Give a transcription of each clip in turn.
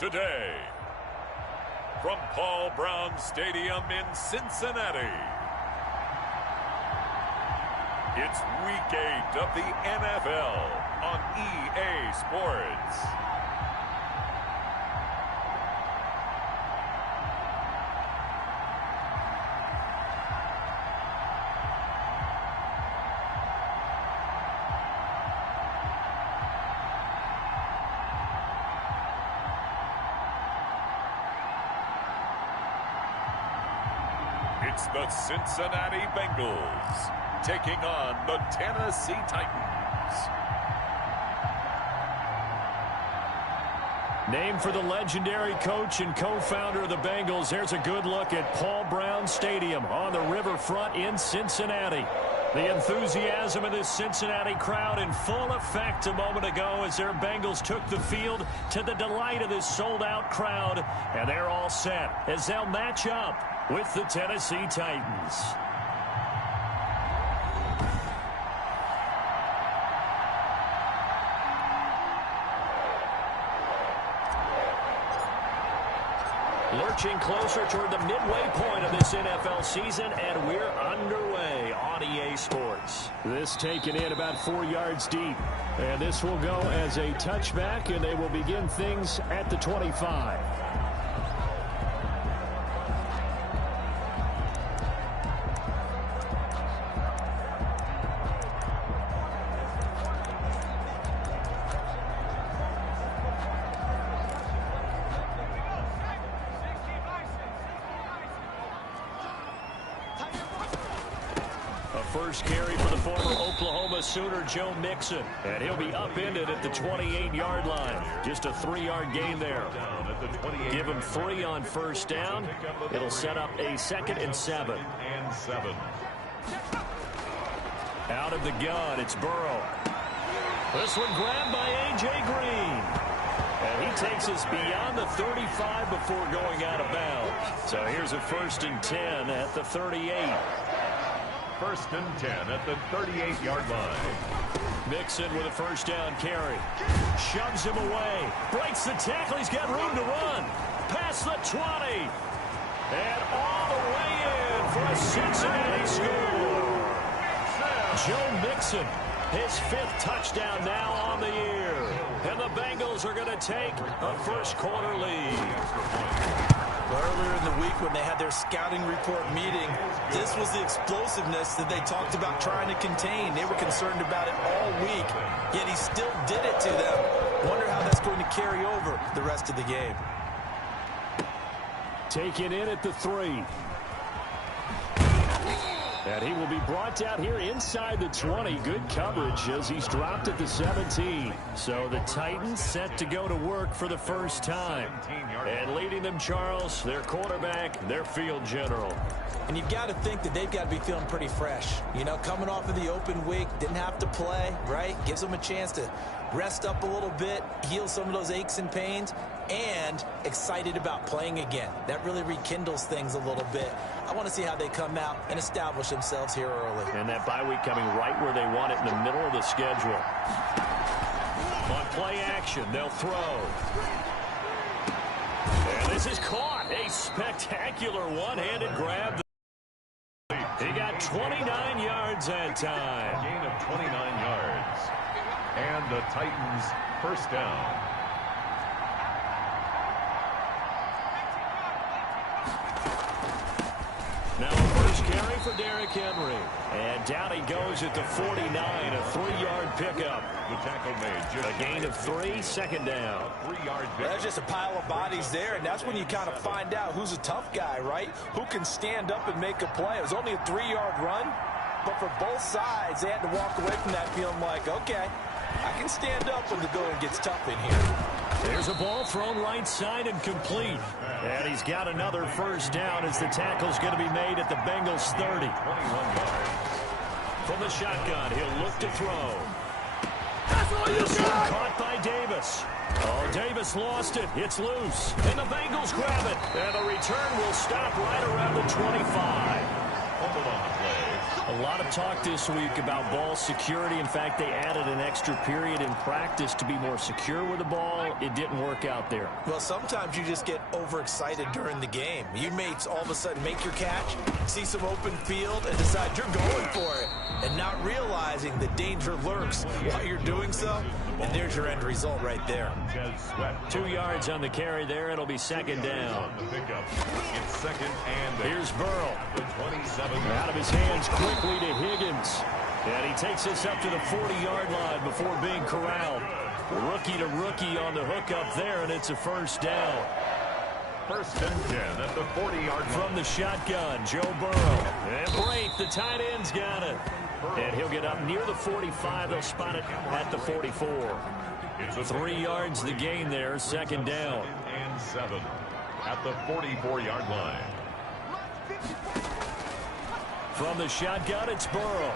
today. From Paul Brown Stadium in Cincinnati, it's Week 8 of the NFL on EA Sports. It's the Cincinnati Bengals taking on the Tennessee Titans. Named for the legendary coach and co-founder of the Bengals, there's a good look at Paul Brown Stadium on the riverfront in Cincinnati. The enthusiasm of this Cincinnati crowd in full effect a moment ago as their Bengals took the field to the delight of this sold-out crowd. And they're all set as they'll match up with the Tennessee Titans. Lurching closer toward the midway point of this NFL season, and we're underway on EA Sports. This taken in about 4 yards deep, and this will go as a touchback, and they will begin things at the 25. First carry for the former Oklahoma Sooner, Joe Mixon. And he'll be upended at the 28-yard line. Just a 3-yard gain there. Give him 3 on first down. It'll set up a 2nd and 7. Out of the gun, it's Burrow. This one grabbed by A.J. Green. And he takes us beyond the 35 before going out of bounds. So here's a 1st and 10 at the 38. 1st and 10 at the 38-yard line. Mixon with a first down carry. Shoves him away. Breaks the tackle. He's got room to run. Past the 20. And all the way in for a Cincinnati score. Joe Mixon, his 5th touchdown now on the year. And the Bengals are going to take a first-quarter lead. Earlier in the week when they had their scouting report meeting, this was the explosiveness that they talked about trying to contain. They were concerned about it all week, yet he still did it to them. Wonder how that's going to carry over the rest of the game. Taken in at the 3. And he will be brought down here inside the 20. Good coverage as he's dropped at the 17. So the Titans set to go to work for the first time. And leading them, Charles, their quarterback, their field general. And you've got to think that they've got to be feeling pretty fresh. You know, coming off of the open week, didn't have to play, right? Gives them a chance to rest up a little bit, heal some of those aches and pains, and excited about playing again. That really rekindles things a little bit. I want to see how they come out and establish themselves here early. And that bye week coming right where they want it in the middle of the schedule. On play action, they'll throw. And this is caught. A spectacular one-handed grab. He got 29 yards that time. Gain of 29 yards. And the Titans first down. Now a first carry for Derrick Henry. And down he goes at the 49, a 3-yard pickup. The tackle made. Just a gain of 3, 2nd down. 3-yard pickup. That's just a pile of bodies there, and that's when you kind of find out who's a tough guy, right? Who can stand up and make a play. It was only a 3-yard run, but for both sides, they had to walk away from that feeling like, okay, I can stand up when the going gets tough in here. There's a ball thrown right side and complete. And he's got another first down as the tackle's going to be made at the Bengals 30. 21 yards. From the shotgun, he'll look to throw. This one caught by Davis. Oh, Davis lost it. It's loose. And the Bengals grab it. And the return will stop right around the 25. Fumbled on the play. A lot of talk this week about ball security. In fact, they added an extra period in practice to be more secure with the ball. It didn't work out there. Well, sometimes you just get overexcited during the game. You mates all of a sudden make your catch, see some open field, and decide you're going for it, and not realizing the danger lurks while you're doing so. And there's your end result right there. 2 yards on the carry there. It'll be second down. It's second and here's Burrow. the 27. Out of his hands quickly to Higgins. And he takes us up to the 40-yard line before being corralled. Rookie to rookie on the hook up there, and it's a first down. First and 10 at the 40-yard line. From the shotgun, Joe Burrow. And Brate, the tight end's got it. And he'll get up near the 45. They'll spot it at the 44. 3 yards the gain there, second down. And 7 at the 44-yard line. From the shotgun, it's Burrow.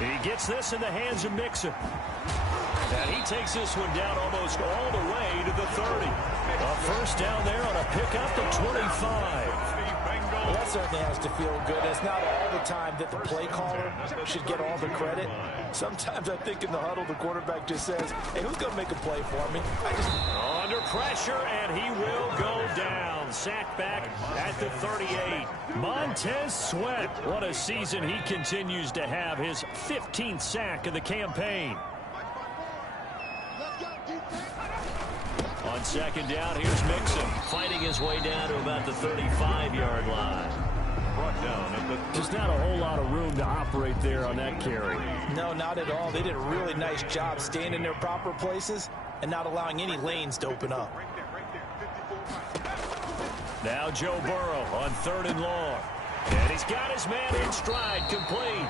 He gets this in the hands of Mixon. And he takes this one down almost all the way to the 30. A first down there on a pickup to 25. Well, that certainly has to feel good. It's not all the time that the play caller should get all the credit. Sometimes I think in the huddle, the quarterback just says, hey, who's going to make a play for me? Under pressure, and he will go down. Sacked back at the 38. Montez Sweat. What a season he continues to have. His 15th sack of the campaign. On second down, here's Mixon fighting his way down to about the 35-yard line. Brought down at the Just not a whole lot of room to operate there on that carry. No, not at all. They did a really nice job staying in their proper places and not allowing any lanes to open up. Now Joe Burrow on third and long. And he's got his man in stride, complete.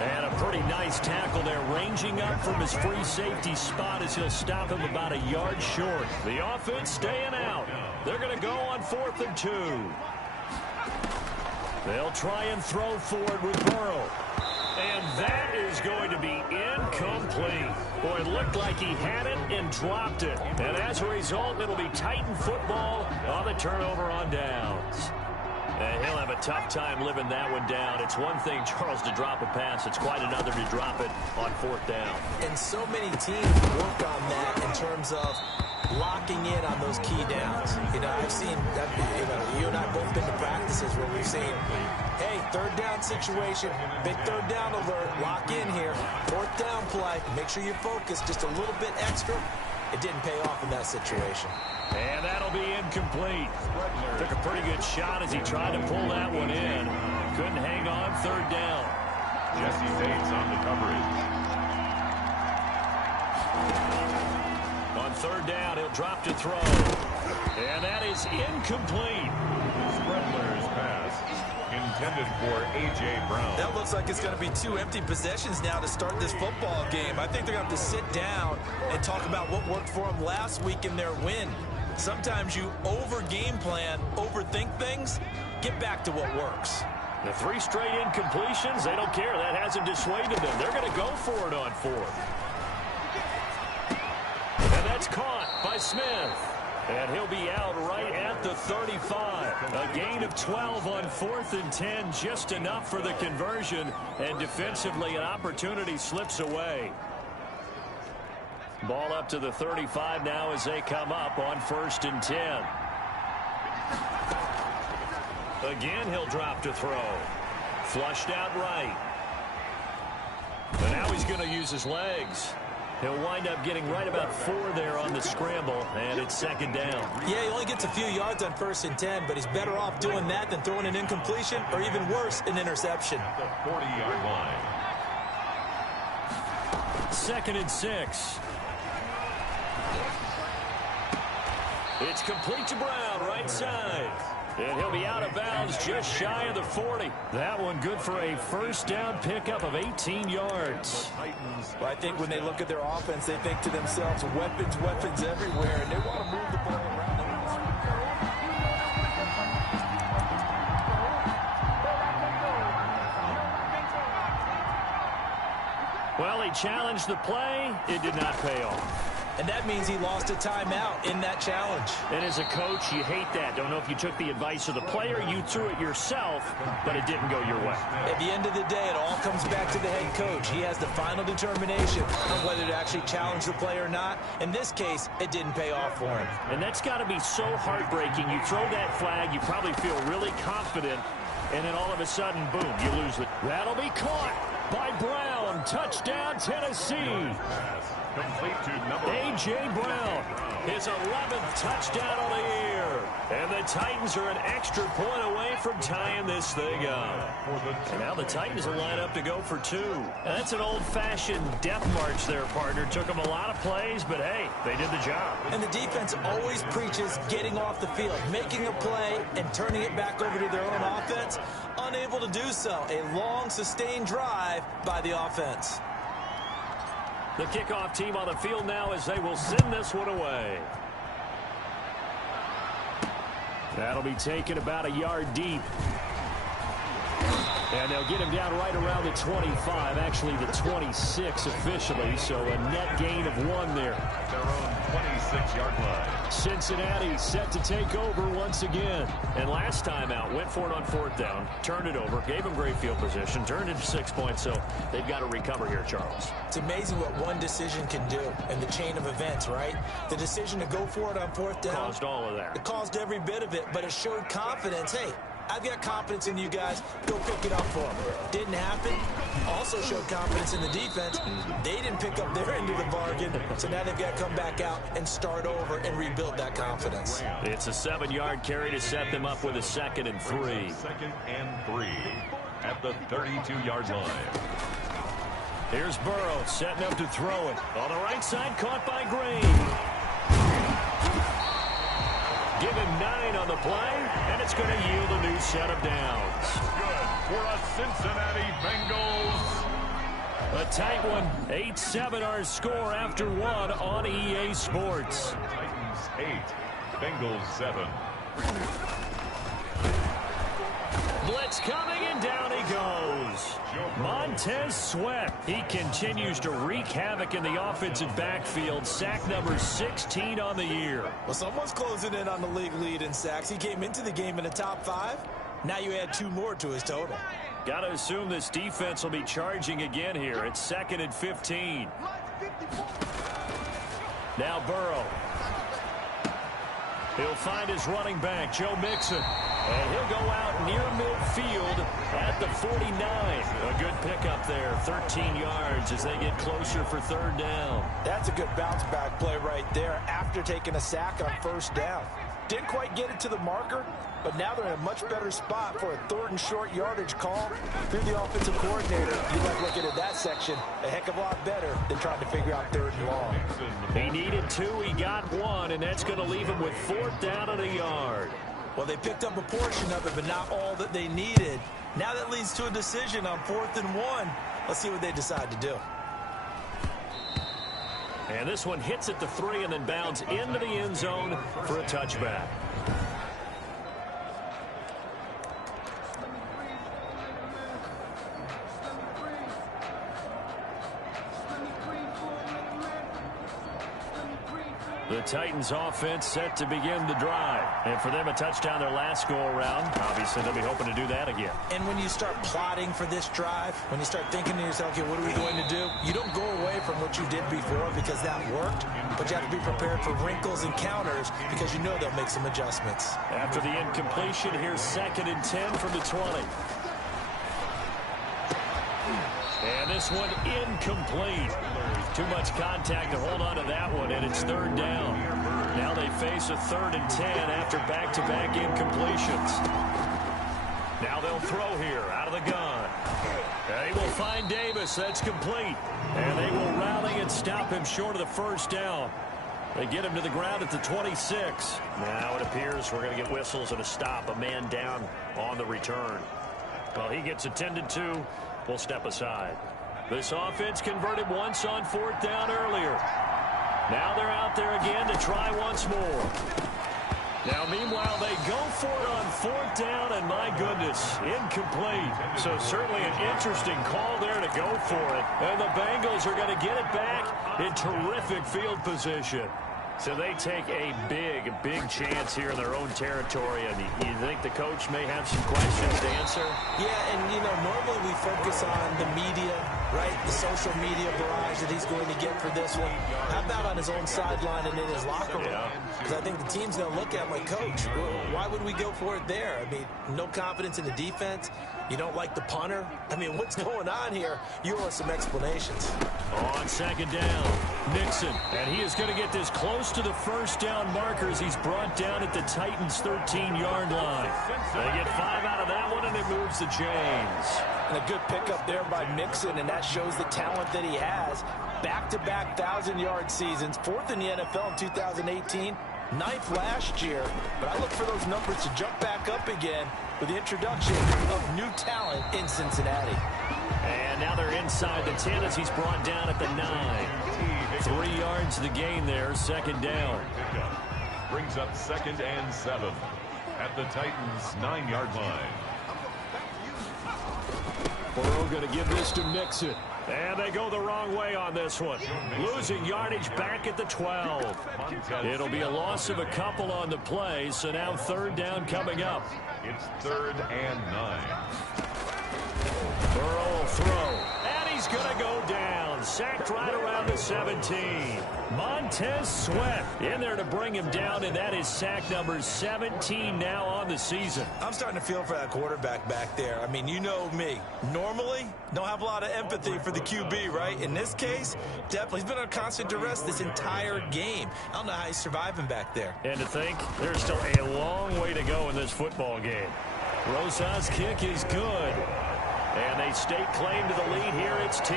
And a pretty nice tackle there, ranging up from his free safety spot as he'll stop him about a yard short. The offense staying out. They're going to go on 4th and 2. They'll try and throw forward with Burrow. And that is going to be incomplete. Boy, it looked like he had it and dropped it. And as a result, it'll be Titan football on the turnover on downs. And he'll have a tough time living that one down. It's one thing, Charles, to drop a pass. It's quite another to drop it on 4th down. And so many teams work on that in terms of locking in on those key downs. You know, I've seen, you and I both been to practices where we've seen, hey, 3rd down situation, big 3rd down alert, lock in here, 4th down play, make sure you focus just a little bit extra. It didn't pay off in that situation. And that'll be incomplete. Took a pretty good shot as he tried to pull that one in. Couldn't hang on, 3rd down. Jesse Bates on the coverage. On 3rd down, he'll drop to throw. And that is incomplete. Spreadler's pass intended for A.J. Brown. That looks like it's going to be 2 empty possessions now to start this football game. I think they're going to have to sit down and talk about what worked for them last week in their win. Sometimes you over-game plan, overthink things, get back to what works. The 3 straight incompletions, they don't care. That hasn't dissuaded them. They're going to go for it on 4th. And that's caught by Smith. And he'll be out right at the 35. A gain of 12 on 4th and 10, just enough for the conversion. And defensively, an opportunity slips away. Ball up to the 35 now as they come up on 1st and 10. Again, he'll drop to throw. Flushed out right. And now he's going to use his legs. He'll wind up getting right about 4 there on the scramble, and it's 2nd down. Yeah, he only gets a few yards on 1st and 10, but he's better off doing that than throwing an incompletion or even worse, an interception. The 40-yard line. 2nd and 6. It's complete to Brown, right side. And he'll be out of bounds just shy of the 40. That one good for a first down pickup of 18 yards. Well, I think when they look at their offense, they think to themselves, weapons, weapons everywhere, and they want to move the ball around. Well, he challenged the play. It did not pay off. And that means he lost a timeout in that challenge. And as a coach, you hate that. Don't know if you took the advice of the player, you threw it yourself, but it didn't go your way. At the end of the day, it all comes back to the head coach. He has the final determination on whether to actually challenge the play or not. In this case, it didn't pay off for him. And that's got to be so heartbreaking. You throw that flag, you probably feel really confident, and then all of a sudden, boom, you lose it. That'll be caught by Brown. Touchdown, Tennessee. Complete to number A.J. Brown, his 11th touchdown of the year. And the Titans are an extra point away from tying this thing up. And now the Titans will line up to go for 2. And that's an old-fashioned death march there, partner. Took them a lot of plays, but hey, they did the job. And the defense always preaches getting off the field, making a play, and turning it back over to their own offense. Unable to do so. A long, sustained drive by the offense. The kickoff team on the field now as they will send this one away. That'll be taken about a yard deep. And they'll get him down right around the 25, actually the 26 officially, so a net gain of 1 there. their own 26-yard line. Cincinnati set to take over once again. And last time out, went for it on 4th down, turned it over, gave them great field position, turned it to 6 points, so they've got to recover here, Charles. It's amazing what one decision can do in the chain of events, right? The decision to go for it on 4th down. Caused all of that. It caused every bit of it, but it showed confidence. Hey, I've got confidence in you guys. Go pick it up for them. Didn't happen. Also showed confidence in the defense. They didn't pick up their end of the bargain, so now they've got to come back out and start over and rebuild that confidence. It's a 7-yard carry to set them up with a 2nd and 3. 2nd and 3 at the 32-yard line. Here's Burrow setting up to throw it. On the right side, caught by Green. Give him 9 on the play, and it's going to yield a new set of downs. Good for a Cincinnati Bengals. A tight one, 8-7 our score after 1 on EA Sports. Titans 8, Bengals 7. Blitz coming, and down he goes. Montez Sweat. He continues to wreak havoc in the offensive backfield. Sack number 16 on the year. Well, someone's closing in on the league lead in sacks. He came into the game in the top 5. Now you add 2 more to his total. Got to assume this defense will be charging again here. It's 2nd and 15. Now Burrow. He'll find his running back, Joe Mixon. And he'll go out near midfield at the 49. A good pickup there, 13 yards as they get closer for 3rd down. That's a good bounce-back play right there after taking a sack on 1st down. Didn't quite get it to the marker, but now they're in a much better spot for a 3rd and short yardage call. If you're the offensive coordinator, you like looking at that section a heck of a lot better than trying to figure out 3rd and long. He needed 2, he got 1, and that's going to leave him with 4th down and a yard. Well, they picked up a portion of it, but not all that they needed. Now that leads to a decision on 4th and 1. Let's see what they decide to do. And this one hits at the 3 and then bounds into the end zone for a touchback. The Titans offense set to begin the drive. And for them, a touchdown their last go-around. Obviously, they'll be hoping to do that again. And when you start plotting for this drive, when you start thinking to yourself, okay, what are we going to do? You don't go away from what you did before because that worked, but you have to be prepared for wrinkles and counters because you know they'll make some adjustments. After the incompletion, here's 2nd and 10 from the 20. And this one incomplete. Too much contact to hold on to that one, and it's 3rd down. Now they face a 3rd and 10 after back-to-back incompletions. Now they'll throw here out of the gun. They will find Davis. That's complete. And they will rally and stop him short of the 1st down. They get him to the ground at the 26. Now it appears we're going to get whistles and a stop. A man down on the return. Well, he gets attended to. We'll step aside. This offense converted once on 4th down earlier. Now they're out there again to try once more. Now, meanwhile, they go for it on 4th down, and my goodness, incomplete. So certainly an interesting call there to go for it. And the Bengals are going to get it back in terrific field position. So they take a big chance here in their own territory. And you think the coach may have some questions to answer? Yeah, and, you know, normally we focus on the media, right? The social media barrage that he's going to get for this one. How about on his own sideline and in his locker room? Because I think the team's going to look at him like, Coach, why would we go for it there? I mean, no confidence in the defense. You don't like the punter? I mean, what's going on here? You owe us some explanations. On 2nd down, Nixon. And he is going to get this close to the 1st down marker as he's brought down at the Titans' 13-yard line. They get 5 out of that one, and it moves the chains. And a good pickup there by Nixon, and that shows the talent that he has. Back-to-back 1,000-yard seasons, 4th in the NFL in 2018, 9th last year. But I look for those numbers to jump back up again with the introduction of new talent in Cincinnati. And now they're inside the 10 as he's brought down at the 9. 3 yards to the gain there, 2nd down. Brings up 2nd and 7 at the Titans' 9-yard line. Burrow going to give this to Nixon. And they go the wrong way on this one. Losing yardage back at the 12. It'll be a loss of a couple on the play, so now 3rd down coming up. It's 3rd and 9. Burrow will throw. And he's going to go down. Sacked right around the 17. Montez Sweat in there to bring him down, and that is sack number 17 now on the season. I'm starting to feel for that quarterback back there. I mean, you know me. Normally, don't have a lot of empathy for the QB, right? In this case, definitely. He's been on constant duress this entire game. I don't know how he's surviving back there. And to think, there's still a long way to go in this football game. Rosas' kick is good. And they stake claim to the lead here. It's 10-8.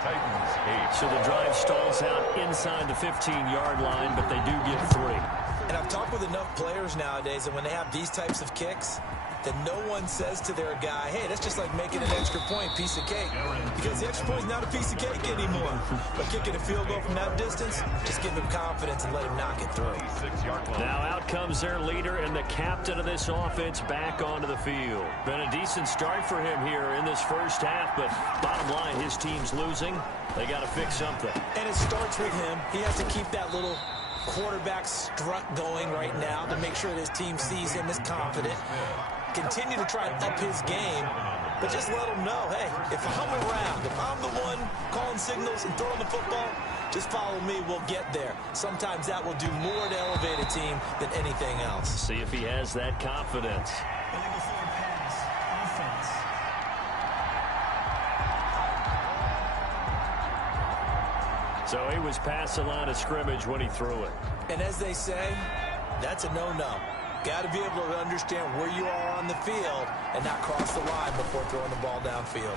Titans 8. So the drive stalls out inside the 15-yard line, but they do get 3. And I've talked with enough players nowadays that when they have these types of kicks, that no one says to their guy, hey, that's just like making an extra point, piece of cake. Because the extra point is not a piece of cake anymore. But kicking a field goal from that distance, just give him confidence and let him knock it through. Now out comes their leader and the captain of this offense back onto the field. Been a decent start for him here in this first half, but bottom line, his team's losing. They got to fix something. And it starts with him. He has to keep that little quarterback strut going right now to make sure that his team sees him as confident. Continue to try and up his game, but just let him know, hey, if I'm around, if I'm the one calling signals and throwing the football, just follow me, we'll get there. Sometimes that will do more to elevate a team than anything else. See if he has that confidence. So he was past the line of scrimmage when he threw it. And as they say, that's a no-no. Got to be able to understand where you are on the field and not cross the line before throwing the ball downfield.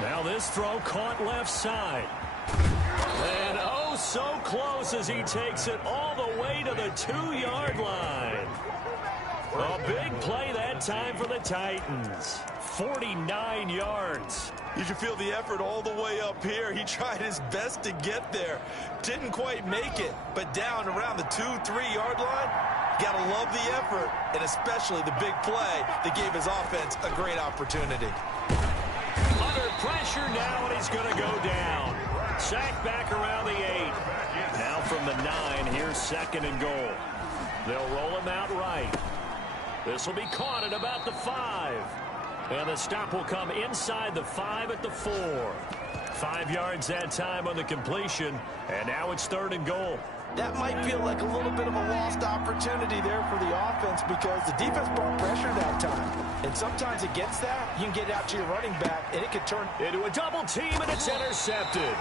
Now this throw caught left side. And oh, so close as he takes it all the way to the 2-yard line. A big play that time for the Titans. 49 yards. You can feel the effort all the way up here. He tried his best to get there. Didn't quite make it, but down around the 2-3-yard line, got to love the effort, and especially the big play that gave his offense a great opportunity. Under pressure now, and he's going to go down. Sacked back around the 8. Now from the 9, here's 2nd and goal. They'll roll him out right. This will be caught at about the 5. And the stop will come inside the 5 at the 4. 5 yards that time on the completion, and now it's 3rd and goal. That might feel like a little bit of a lost opportunity there for the offense because the defense brought pressure that time. And sometimes against that, you can get out to your running back, and it could turn into a double team, and it's intercepted.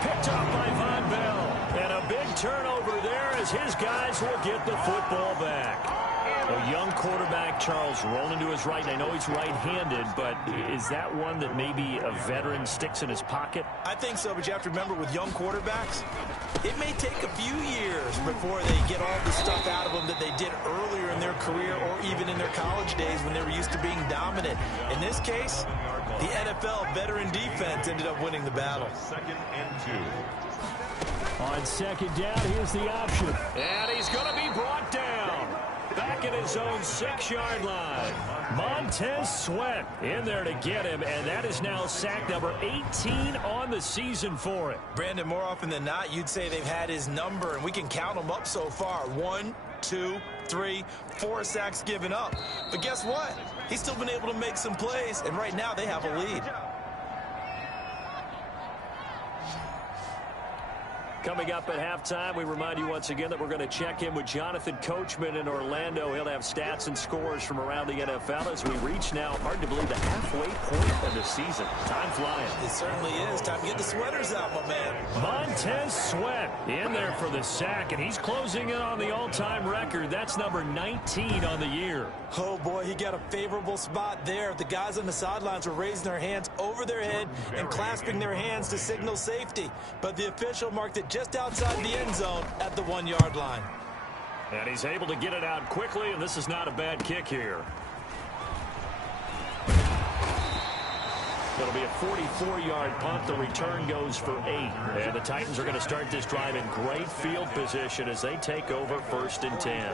Picked off by Von Bell. And a big turnover there as his guys will get the football back. A young quarterback, Charles, rolling to his right. I know he's right-handed, but is that one that maybe a veteran sticks in his pocket? I think so, but you have to remember with young quarterbacks, it may take a few years before they get all the stuff out of them that they did earlier in their career or even in their college days when they were used to being dominant. In this case, the NFL veteran defense ended up winning the battle. 2nd and 2. On second down, here's the option. And he's going to be brought down. Back at his own 6-yard line. Montez Sweat in there to get him, and that is now sack number 18 on the season for it. Brandon, more often than not, you'd say they've had his number, and we can count them up so far. 1, 2, 3, 4 sacks given up. But guess what? He's still been able to make some plays, and right now they have a lead. Coming up at halftime, we remind you once again that we're going to check in with Jonathan Coachman in Orlando. He'll have stats and scores from around the NFL as we reach now, hard to believe, the halfway point of the season. Time flying. It certainly is. Time to get the sweaters out, my man. Montez Sweat in there for the sack, and he's closing in on the all-time record. That's number 19 on the year. Oh, boy, he got a favorable spot there. The guys on the sidelines were raising their hands over their head and clasping their hands to signal safety. But the official marked it just outside the end zone at the 1-yard line. And he's able to get it out quickly, and this is not a bad kick here. It'll be a 44-yard punt. The return goes for 8. And the Titans are going to start this drive in great field position as they take over 1st and 10.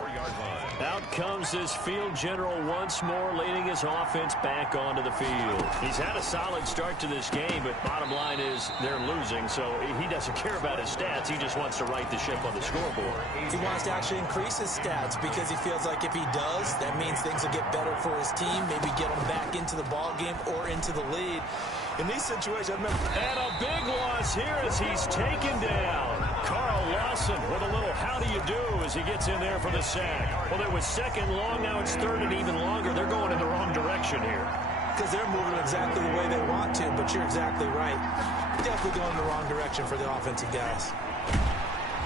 Out comes this field general once more, leading his offense back onto the field. He's had a solid start to this game, but bottom line is they're losing, so he doesn't care about his stats. He just wants to right the ship on the scoreboard. He wants to actually increase his stats because he feels like if he does, that means things will get better for his team, maybe get him back into the ball game or into the lead. In these situations, I remember. And a big loss here as he's taken down. Carl Lawson with a little how do you do as he gets in there for the sack. Well, it was 2nd long. Now it's 3rd and even longer. They're going in the wrong direction here. Because they're moving exactly the way they want to, but you're exactly right. Definitely going in the wrong direction for the offensive guys.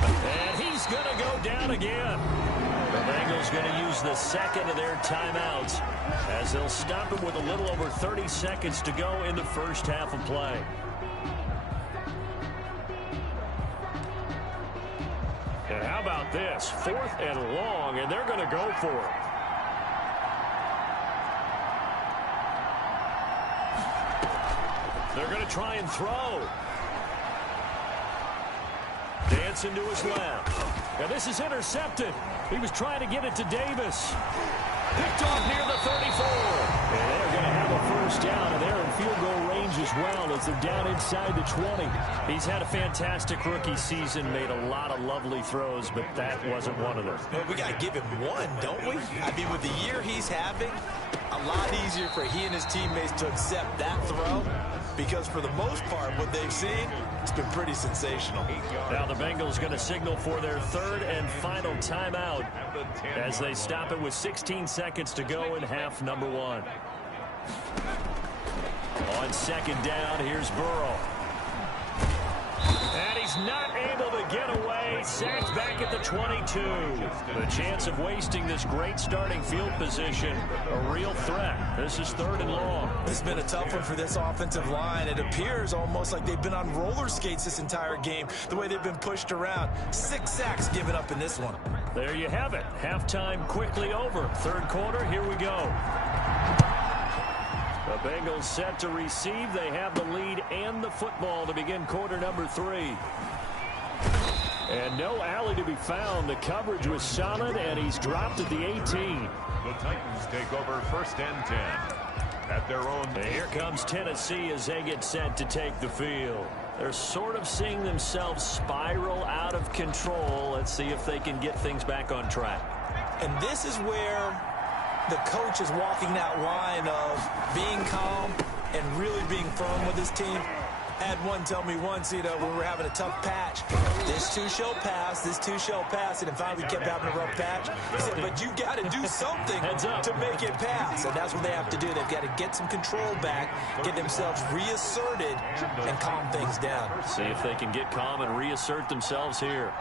And he's going to go down again. The Bengals going to use the 2nd of their timeouts as they'll stop him with a little over 30 seconds to go in the first half of play. And how about this? 4th and long, and they're going to go for it. They're going to try and throw. Dancing to his left. Now this is intercepted. He was trying to get it to Davis. Picked off near the 34. And they're going to have a first down, and they're in field goal range as well as they're down inside the 20. He's had a fantastic rookie season, made a lot of lovely throws, but that wasn't one of them. Well, we got to give him one, don't we? I mean, with the year he's having, a lot easier for he and his teammates to accept that throw because for the most part, what they've seen, it's been pretty sensational. Now the Bengals going to signal for their 3rd and final timeout as they stop it with 16 seconds to go in half number 1. On 2nd down, here's Burrow. And he's not able to get away. Sacked back at the 22. The chance of wasting this great starting field position, a real threat. This is 3rd and long. This has been a tough one for this offensive line. It appears almost like they've been on roller skates this entire game, the way they've been pushed around. 6 sacks given up in this one. There you have it. Halftime quickly over. 3rd quarter, here we go. The Bengals set to receive. They have the lead and the football to begin quarter number 3. And no alley to be found. The coverage was solid, and he's dropped at the 18. The Titans take over 1st and 10 at their own. And here comes Tennessee as they get set to take the field. They're sort of seeing themselves spiral out of control. Let's see if they can get things back on track. And this is where the coach is walking that line of being calm and really being firm with his team. I had one tell me once, when we were having a tough patch, this too shall pass, this too shall pass, and finally we kept having a rough patch. He said, but you got to do something to make it pass, and that's what they have to do. They've got to get some control back, get themselves reasserted, and calm things down. See if they can get calm and reassert themselves here.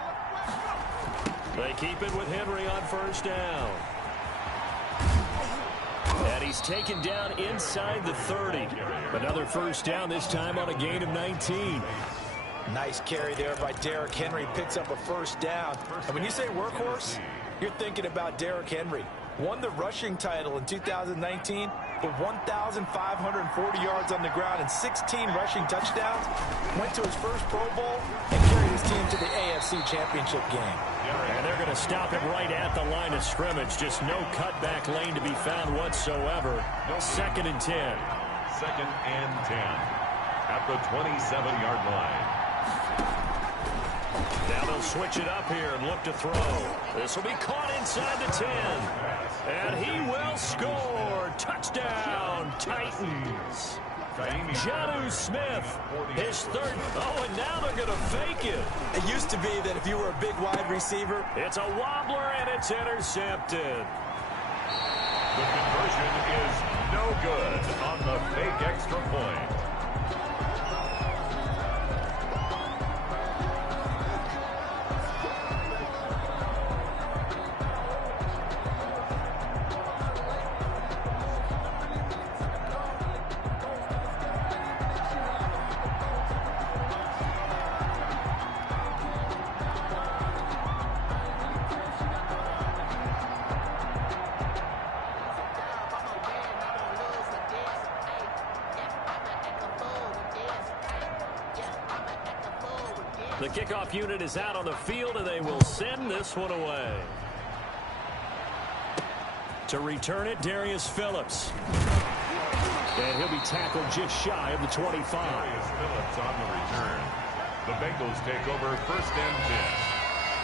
They keep it with Henry on 1st down. And he's taken down inside the 30. Another 1st down, this time on a gain of 19. Nice carry there by Derrick Henry. Picks up a 1st down. And when you say workhorse, you're thinking about Derrick Henry. Won the rushing title in 2019 with 1,540 yards on the ground and 16 rushing touchdowns. Went to his first Pro Bowl and carried his team to the AFC Championship game. And they're going to stop him right at the line of scrimmage. Just no cutback lane to be found whatsoever. 2nd and 10. 2nd and 10 at the 27-yard line. Now they'll switch it up here and look to throw. This will be caught inside the 10. And he will score. Touchdown, Titans. Jonnu Smith, his 3rd. Oh, and now they're going to fake it. It used to be that if you were a big wide receiver. It's a wobbler, and it's intercepted. The conversion is no good on the fake extra point. The kickoff unit is out on the field, and they will send this one away. To return it, Darius Phillips. And he'll be tackled just shy of the 25. Darius Phillips on the return. The Bengals take over 1st and 10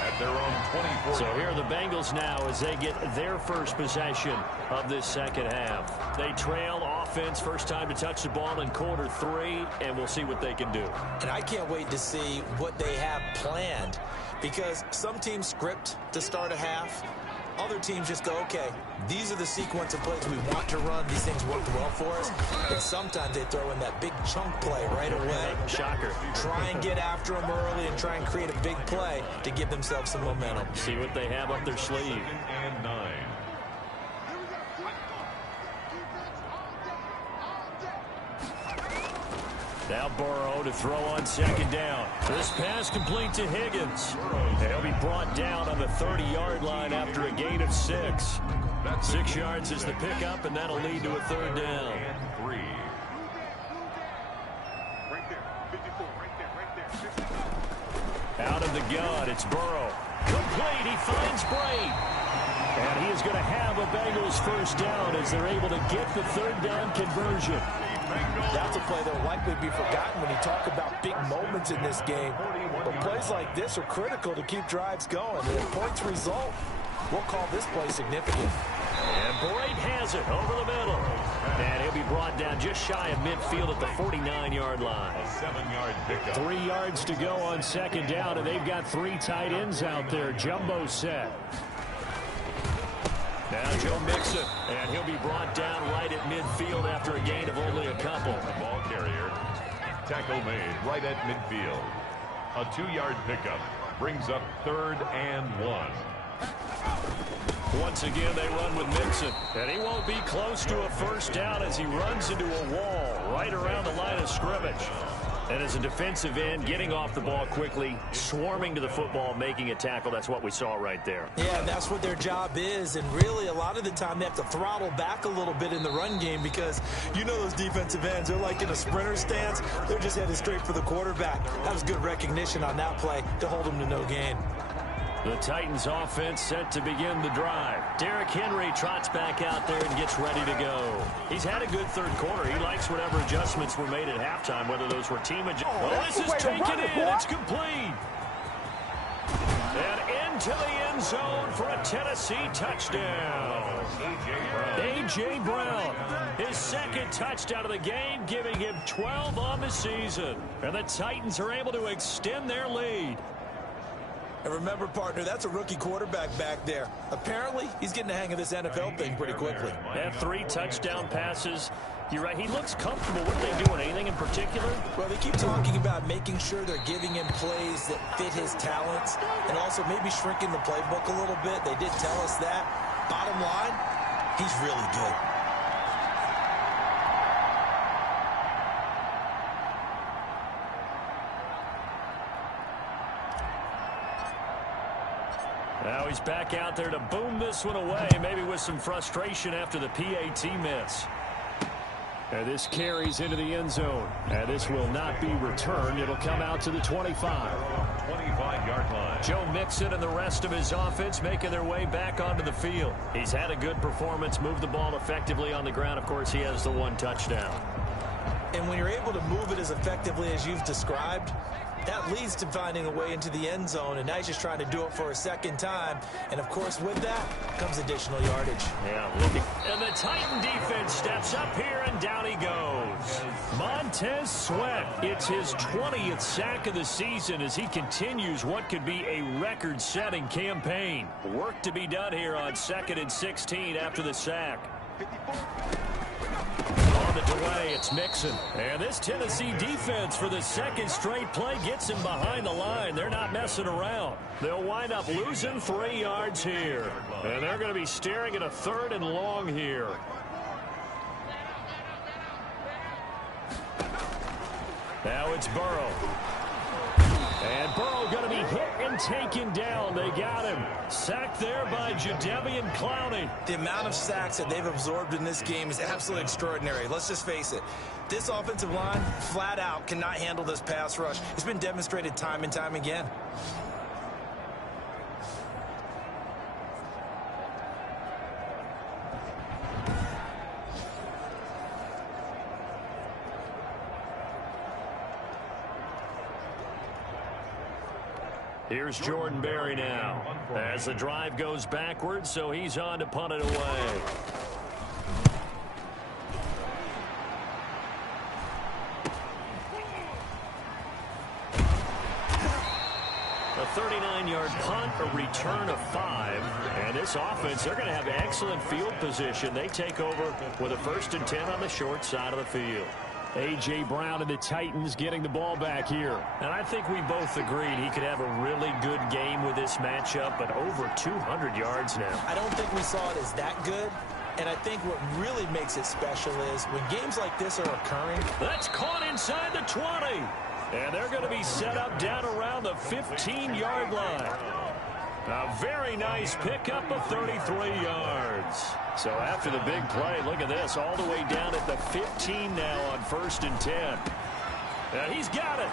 at their own 24. So here are the Bengals now as they get their first possession of this second half. They trail offense, first time to touch the ball in quarter 3, and we'll see what they can do. And I can't wait to see what they have planned, because some teams script to start a half. Other teams just go, okay, these are the sequence of plays we want to run. These things work well for us. And sometimes they throw in that big chunk play right away. Shocker. Try and get after them early and try and create a big play to give themselves some momentum. See what they have up their sleeve. 2nd and 9. Now Burrow to throw on 2nd down. This pass complete to Higgins. He'll be brought down on the 30-yard line after a gain of 6. 6 yards is the pickup, and that'll lead to a 3rd down. And 3. Out of the gun, it's Burrow. Complete, he finds Bray. And he is going to have a Bengals first down as they're able to get the 3rd down conversion. That's a play that will likely be forgotten when you talk about big moments in this game. But plays like this are critical to keep drives going. And if points result, we'll call this play significant. And Bray has it over the middle. And he'll be brought down just shy of midfield at the 49-yard line. A 7-yard pickup. 3 yards to go on 2nd down, and they've got 3 tight ends out there. Jumbo set. Now Joe Mixon, and he'll be brought down right at midfield after a gain of only a couple. The ball carrier. Tackle made right at midfield. A 2-yard pickup brings up 3rd and 1. Once again, they run with Mixon, and he won't be close to a first down as he runs into a wall right around the line of scrimmage. And as a defensive end, getting off the ball quickly, swarming to the football, making a tackle, that's what we saw right there. Yeah, that's what their job is. And really, a lot of the time, they have to throttle back a little bit in the run game because you know those defensive ends, they're like in a sprinter stance. They're just headed straight for the quarterback. That was good recognition on that play to hold them to no gain. The Titans offense set to begin the drive. Derrick Henry trots back out there and gets ready to go. He's had a good 3rd quarter. He likes whatever adjustments were made at halftime, whether those were team adjustments. Oh, this is taken in. It's complete. And into the end zone for a Tennessee touchdown. A.J. Brown, his 2nd touchdown of the game, giving him 12 on the season. And the Titans are able to extend their lead. And remember, partner, that's a rookie quarterback back there. Apparently, he's getting the hang of this NFL thing pretty quickly. Had 3 touchdown passes. You're right, he looks comfortable. What are they doing? Anything in particular? Well, they keep talking about making sure they're giving him plays that fit his talents and also maybe shrinking the playbook a little bit. They did tell us that. Bottom line, he's really good. Now he's back out there to boom this one away, maybe with some frustration after the PAT miss. And this carries into the end zone. And this will not be returned. It'll come out to the 25. Joe Mixon and the rest of his offense making their way back onto the field. He's had a good performance, moved the ball effectively on the ground. Of course, he has the one touchdown. And when you're able to move it as effectively as you've described, that leads to finding a way into the end zone, and now he's just trying to do it for a second time. And, of course, with that comes additional yardage. Yeah, looking. And the Titan defense steps up here, and down he goes. Montez Sweat, it's his 20th sack of the season as he continues what could be a record-setting campaign. Work to be done here on 2nd and 16 after the sack. On the delay, it's Mixon. And this Tennessee defense for the second straight play gets him behind the line. They're not messing around. They'll wind up losing 3 yards here. And they're going to be staring at a 3rd and long here. Now it's Burrow. And Burrow going to be hit and taken down. They got him. Sacked there by Jadeveon Clowney. The amount of sacks that they've absorbed in this game is absolutely extraordinary. Let's just face it. This offensive line, flat out, cannot handle this pass rush. It's been demonstrated time and time again. Here's Jordan Berry now as the drive goes backwards, so he's on to punt it away. A 39-yard punt, a return of 5. And this offense, they're going to have excellent field position. They take over with a 1st and 10 on the short side of the field. A.J. Brown and the Titans getting the ball back here. And I think we both agreed he could have a really good game with this matchup, but over 200 yards now. I don't think we saw it as that good. And I think what really makes it special is when games like this are occurring. That's caught inside the 20. And they're going to be set up down around the 15-yard line. A very nice pickup of 33 yards. So after the big play, look at this, all the way down at the 15 now on 1st and 10. And he's got it.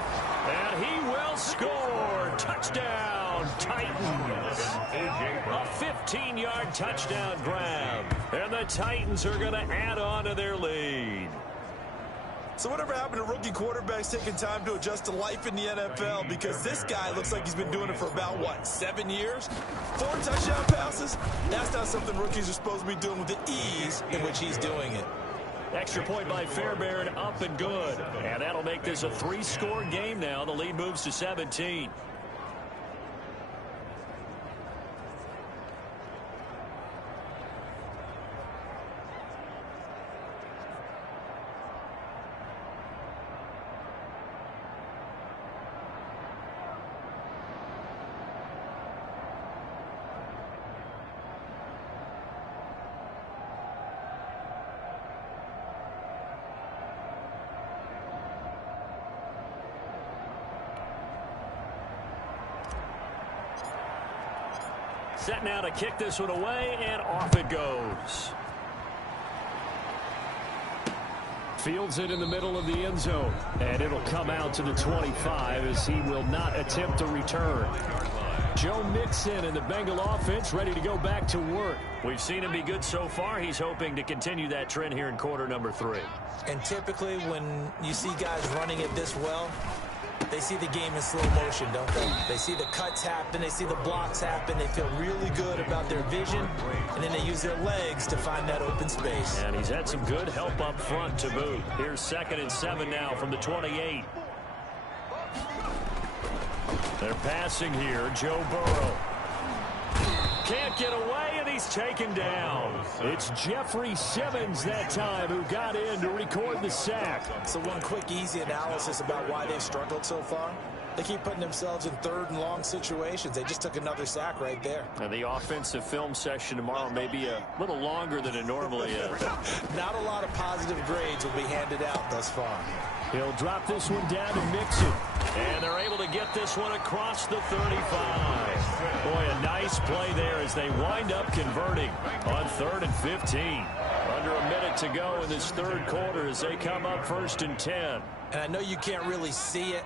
And he will score. Touchdown, Titans. A 15-yard touchdown grab. And the Titans are going to add on to their lead. So whatever happened to rookie quarterbacks taking time to adjust to life in the NFL? Because this guy looks like he's been doing it for about, what, 7 years? 4 touchdown passes? That's not something rookies are supposed to be doing with the ease in which he's doing it. Extra point by Fairbairn, up and good. And that'll make this a 3-score game now. The lead moves to 17. Set now to kick this one away, and off it goes. Fields it in the middle of the end zone, and it'll come out to the 25 as he will not attempt a return. Joe Mixon and the Bengal offense ready to go back to work. We've seen him be good so far. He's hoping to continue that trend here in quarter number 3. And typically when you see guys running it this well, they see the game in slow motion, don't they? They see the cuts happen, they see the blocks happen, they feel really good about their vision, and then they use their legs to find that open space. And he's had some good help up front to boot. Here's 2nd and 7 now from the 28. They're passing here, Joe Burrow. Can't get away, and he's taken down. It's Jeffrey Simmons that time who got in to record the sack. So one quick, easy analysis about why they've struggled so far. They keep putting themselves in 3rd and long situations. They just took another sack right there. And the offensive film session tomorrow may be a little longer than it normally is. Not a lot of positive grades will be handed out thus far. He'll drop this one down to Mixon. And they're able to get this one across the 35. Boy, a nice play there as they wind up converting on 3rd and 15. Under a minute to go in this 3rd quarter as they come up 1st and 10. And I know you can't really see it,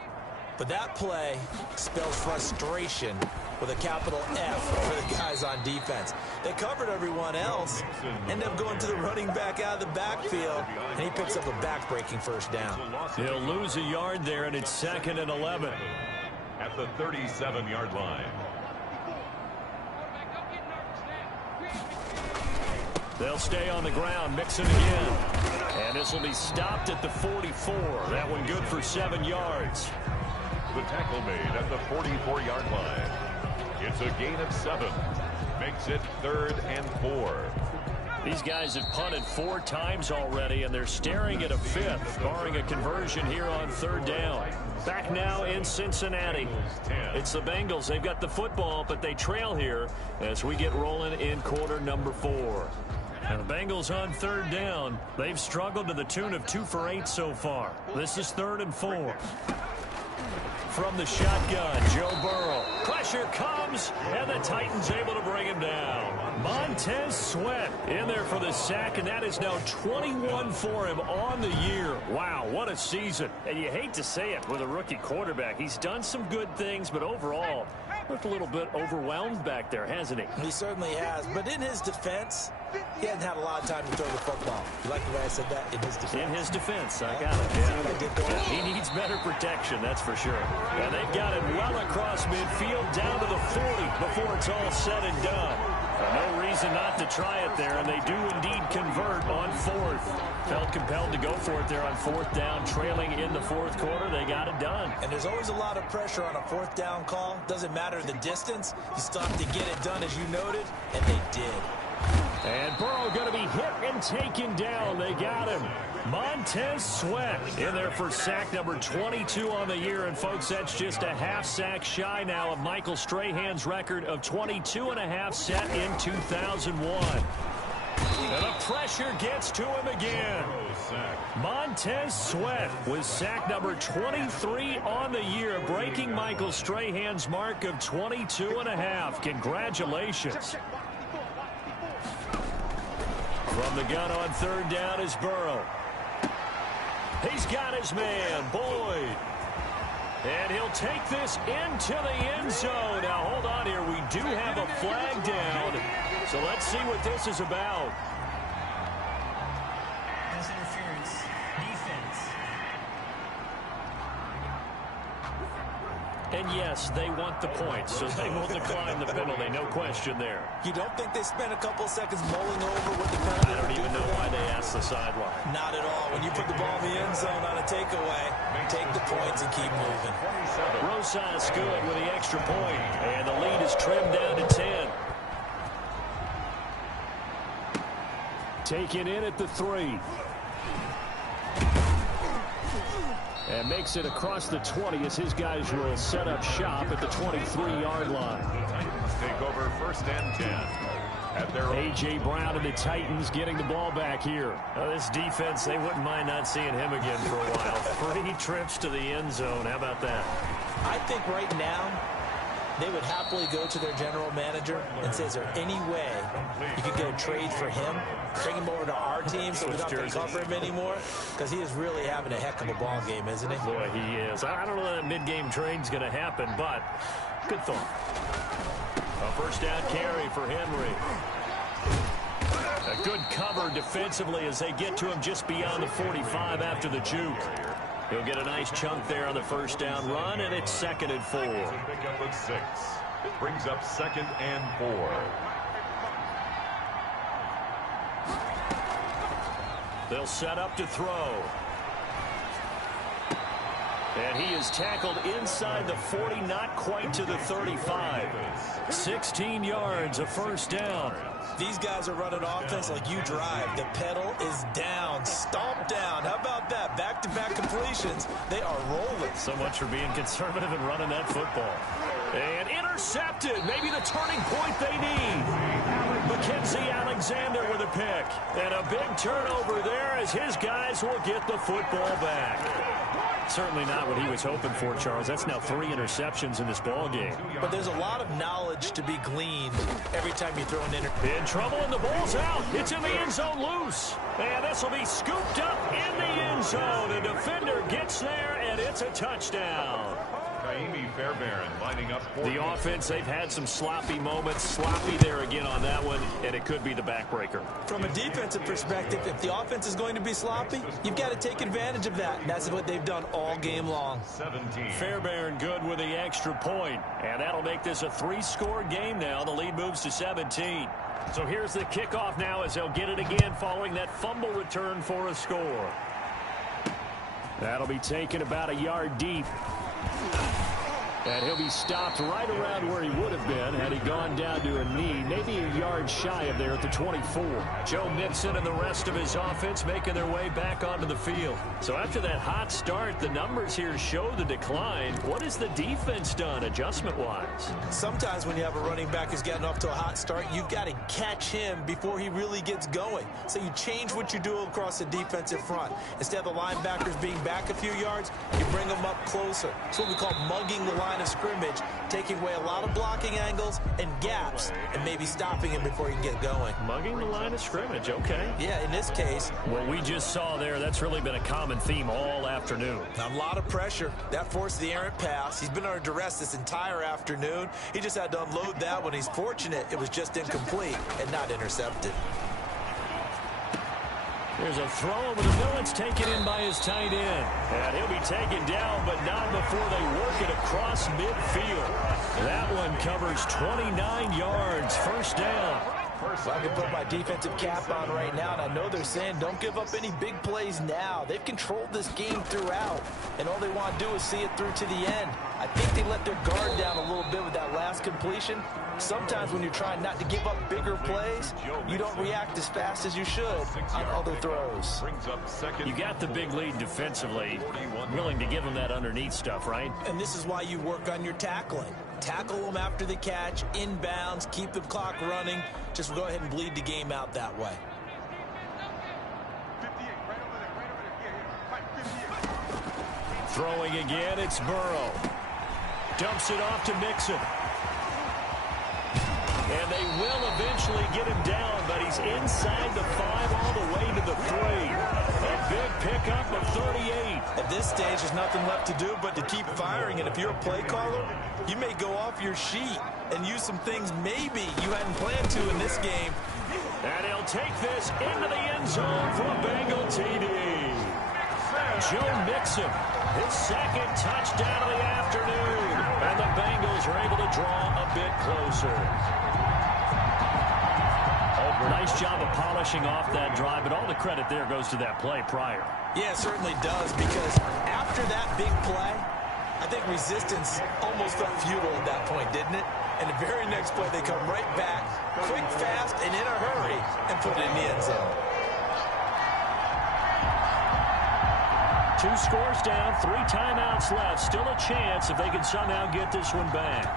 But that play spells frustration with a capital F for the guys on defense. They covered everyone else, ended up going to the running back out of the backfield, and he picks up a back-breaking first down. He'll lose a yard there, and it's 2nd and 11. At the 37-yard line. They'll stay on the ground, mix it again. And this will be stopped at the 44. That one good for 7 yards. The tackle made at the 44-yard line. It's a gain of 7. Makes it 3rd and 4. These guys have punted 4 times already, and they're staring at a 5th, barring a conversion here on 3rd down. Back now in Cincinnati. It's the Bengals. They've got the football, but they trail here as we get rolling in quarter number 4. And the Bengals on 3rd down. They've struggled to the tune of 2 for 8 so far. This is 3rd and 4. From the shotgun, Joe Burrow. Pressure comes, and the Titans able to bring him down. Montez Sweat in there for the sack, and that is now 21 for him on the year. Wow, what a season. And you hate to say it with a rookie quarterback. He's done some good things, but overall, looked a little bit overwhelmed back there, hasn't he? He certainly has, but in his defense, he hasn't had a lot of time to throw the football. You like the way I said that? In his defense. In his defense, I got it. Yeah. He needs better protection, that's for sure. And they've got it well across midfield, down to the 40 before it's all said and done. No reason not to try it there, and they do indeed convert on 4th. Felt compelled to go for it there on 4th down, trailing in the 4th quarter. They got it done. And there's always a lot of pressure on a 4th down call. Doesn't matter the distance. You still have to get it done, as you noted, and they did. And Burrow going to be hit and taken down. They got him. Montez Sweat in there for sack number 22 on the year. And, folks, that's just a half sack shy now of Michael Strahan's record of 22.5 set in 2001. And the pressure gets to him again. Montez Sweat with sack number 23 on the year, breaking Michael Strahan's mark of 22.5. Congratulations. From the gun on 3rd down is Burrow. He's got his man, Boyd. And he'll take this into the end zone. Now, hold on here. We do have a flag down. So let's see what this is about. Pass interference. Defense. And yes, they want the points, so they will decline the penalty. No question there. You don't think they spent a couple seconds mulling over what the penalty? I don't even know why they asked the sideline. Not at all. When you put the ball in the end zone on a takeaway, take the points and keep moving. Rosas good with the extra point, and the lead is trimmed down to 10. Taken in at the 3. And makes it across the 20 as his guys will set up shop at the 23-yard line. Titans take over 1st and 10. At their A.J. Brown and the Titans getting the ball back here. This defense, they wouldn't mind not seeing him again for a while. 3 trips to the end zone. How about that? I think right now they would happily go to their general manager and say, is there any way you could get a trade for him? Bring him over to our team so we don't have to cover him anymore? Because he is really having a heck of a ball game, isn't he? Boy, he is. I don't know that mid-game trade's going to happen, but good thought. A 1st down carry for Henry. A good cover defensively as they get to him just beyond the 45 after the juke. He'll get a nice chunk there on the 1st down run, and it's 2nd and 4. Pickup of 6. It brings up 2nd and 4. They'll set up to throw. And he is tackled inside the 40, not quite to the 35. 16 yards, a 1st down. These guys are running offense like you drive. The pedal is down, stomped down. How about that? Back-to-back completions. They are rolling. So much for being conservative and running that football. And intercepted. Maybe the turning point they need. Mackenzie Alexander with a pick. And a big turnover there as his guys will get the football back. Certainly not what he was hoping for, Charles. That's now 3 interceptions in this ball game. But there's a lot of knowledge to be gleaned every time you throw an interception. In trouble, and the ball's out. It's in the end zone loose. And this will be scooped up in the end zone. The defender gets there, and it's a touchdown. Fairbairn lining up for the offense. They've had some sloppy moments. Sloppy there again on that one, and it could be the backbreaker. From a defensive perspective, if the offense is going to be sloppy, you've got to take advantage of that. And that's what they've done all game long. 17. Fairbairn good with the extra point, and that'll make this a 3-score game now. The lead moves to 17. So here's the kickoff now as they'll get it again following that fumble return for a score. That'll be taken about a yard deep. And he'll be stopped right around where he would have been had he gone down to a knee, maybe a yard shy of there at the 24. Joe Mixon and the rest of his offense making their way back onto the field. So after that hot start, the numbers here show the decline. What has the defense done adjustment-wise? Sometimes when you have a running back who's getting off to a hot start, you've got to catch him before he really gets going. So you change what you do across the defensive front. Instead of the linebackers being back a few yards, you bring them up closer. It's what we call mugging the line of scrimmage, taking away a lot of blocking angles and gaps and maybe stopping him before he can get going. Mugging the line of scrimmage, okay. Yeah, in this case. What we just saw there, that's really been a common theme all afternoon. A lot of pressure. That forced the errant pass. He's been under duress this entire afternoon. He just had to unload that one. He's fortunate it was just incomplete and not intercepted. There's a throw over the middle. It's taken in by his tight end. And he'll be taken down, but not before they work it across midfield. That one covers 29 yards. First down. I can put my defensive cap on right now, and I know they're saying don't give up any big plays now. They've controlled this game throughout, and all they want to do is see it through to the end. I think they let their guard down a little bit with that last completion. Sometimes when you're trying not to give up bigger plays, you don't react as fast as you should on other throws. You got the big lead defensively, willing to give them that underneath stuff, right? And this is why you work on your tackling. Tackle them after the catch, inbounds, keep the clock running. Just go ahead and bleed the game out that way. Throwing again, it's Burrow. Dumps it off to Mixon. And they will eventually get him down, but he's inside the 5 all the way to the 3. A big pickup of 38. At this stage, there's nothing left to do but to keep firing. And if you're a play caller, you may go off your sheet and use some things maybe you hadn't planned to in this game. And he'll take this into the end zone for a Bengal TD. Joe Mixon, his second touchdown of the afternoon. And the Bengals are able to draw a bit closer. Nice job of polishing off that drive, but all the credit there goes to that play prior. Yeah, it certainly does, because after that big play, I think resistance almost felt futile at that point, didn't it? And the very next play, they come right back, quick, fast, and in a hurry, and put it in the end zone. 2 scores down, 3 timeouts left. Still a chance if they can somehow get this one back.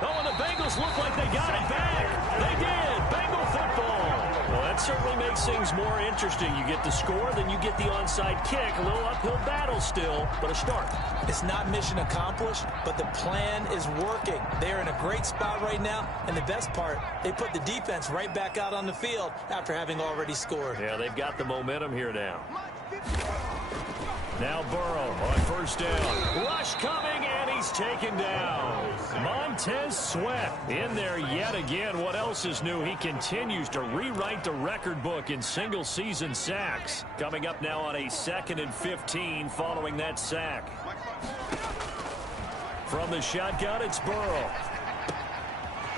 Oh, and the Bengals look like they got it back. They did. Bengal football. Well, that certainly makes things more interesting. You get the score, then you get the onside kick. A little uphill battle still, but a start. It's not mission accomplished, but the plan is working. They're in a great spot right now, and the best part, they put the defense right back out on the field after having already scored. Yeah, they've got the momentum here now. Now Burrow on first down. Rush coming, and he's taken down. Montez Sweat in there yet again. What else is new? He continues to rewrite the record book in single-season sacks. Coming up now on a 2nd and 15 following that sack. From the shotgun, it's Burrow.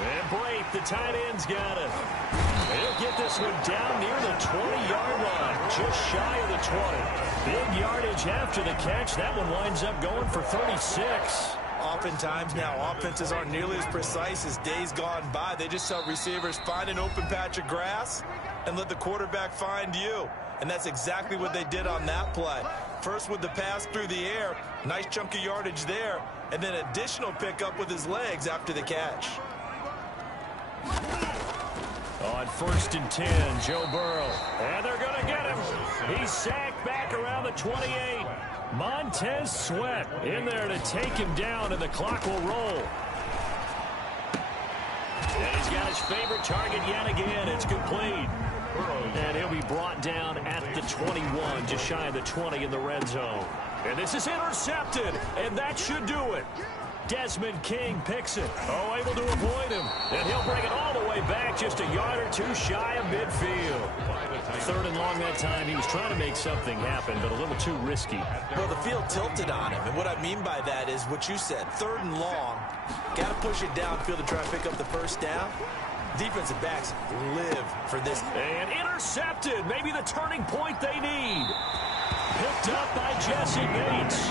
And Braith, the tight end's got it. He'll get this one down near the 20-yard line, just shy of the 20. Big yardage after the catch. That one winds up going for 36. Oftentimes now, offenses aren't nearly as precise as days gone by. They just tell receivers, find an open patch of grass and let the quarterback find you. And that's exactly what they did on that play. First with the pass through the air, nice chunk of yardage there, and then additional pickup with his legs after the catch. On 1st and 10, Joe Burrow. And they're going to get him. He's sacked back around the 28. Montez Sweat in there to take him down, and the clock will roll. And he's got his favorite target yet again. It's complete. And he'll be brought down at the 21, just shy of the 20 in the red zone. And this is intercepted, and that should do it. Desmond King picks it. Oh, able to avoid him. And he'll bring it all the way back, just a yard or two shy of midfield. 3rd and long that time. He was trying to make something happen, but a little too risky. Well, the field tilted on him, and what I mean by that is what you said. 3rd and long, got to push it downfield to try to pick up the first down. Defensive backs live for this. And intercepted. Maybe the turning point they need. Picked up by Jesse Bates.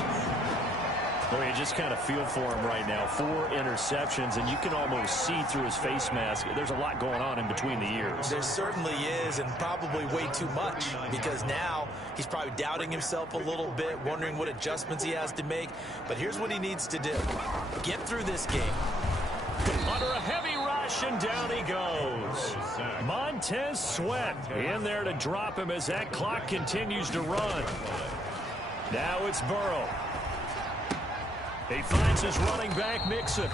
Well, you just kind of feel for him right now. 4 interceptions, and you can almost see through his face mask. There's a lot going on in between the ears. There certainly is, and probably way too much, because now he's probably doubting himself a little bit, wondering what adjustments he has to make. But here's what he needs to do. Get through this game. Under a heavy rush, and down he goes. Montez Sweat in there to drop him as that clock continues to run. Now it's Burrow. He finds his running back, Mixon.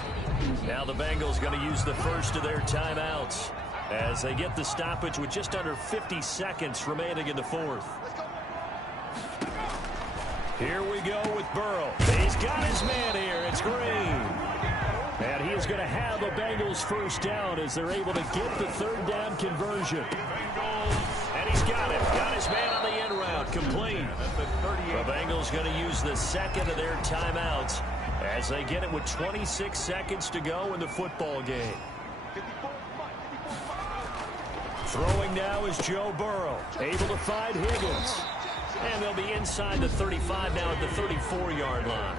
Now the Bengals going to use the first of their timeouts as they get the stoppage with just under 50 seconds remaining in the 4th. Here we go with Burrow. He's got his man here. It's Green. And he is going to have a Bengals first down as they're able to get the 3rd down conversion. And he's got it. Got his man on the end route. Complete. The Bengals going to use the 2nd of their timeouts as they get it with 26 seconds to go in the football game. Throwing now is Joe Burrow. Able to find Higgins. And they'll be inside the 35 now at the 34-yard line.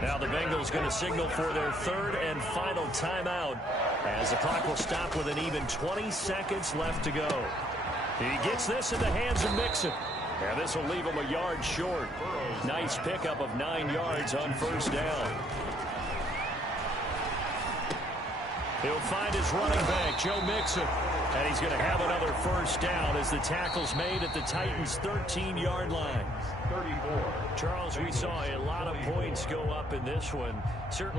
Now the Bengals going to signal for their 3rd and final timeout as the clock will stop with an even 20 seconds left to go. He gets this in the hands of Mixon. And this will leave him a yard short. Nice pickup of 9 yards on first down. He'll find his running back, Joe Mixon. And he's going to have another first down as the tackle's made at the Titans' 13-yard line. 34. Charles, we saw a lot of points go up in this one. Certainly.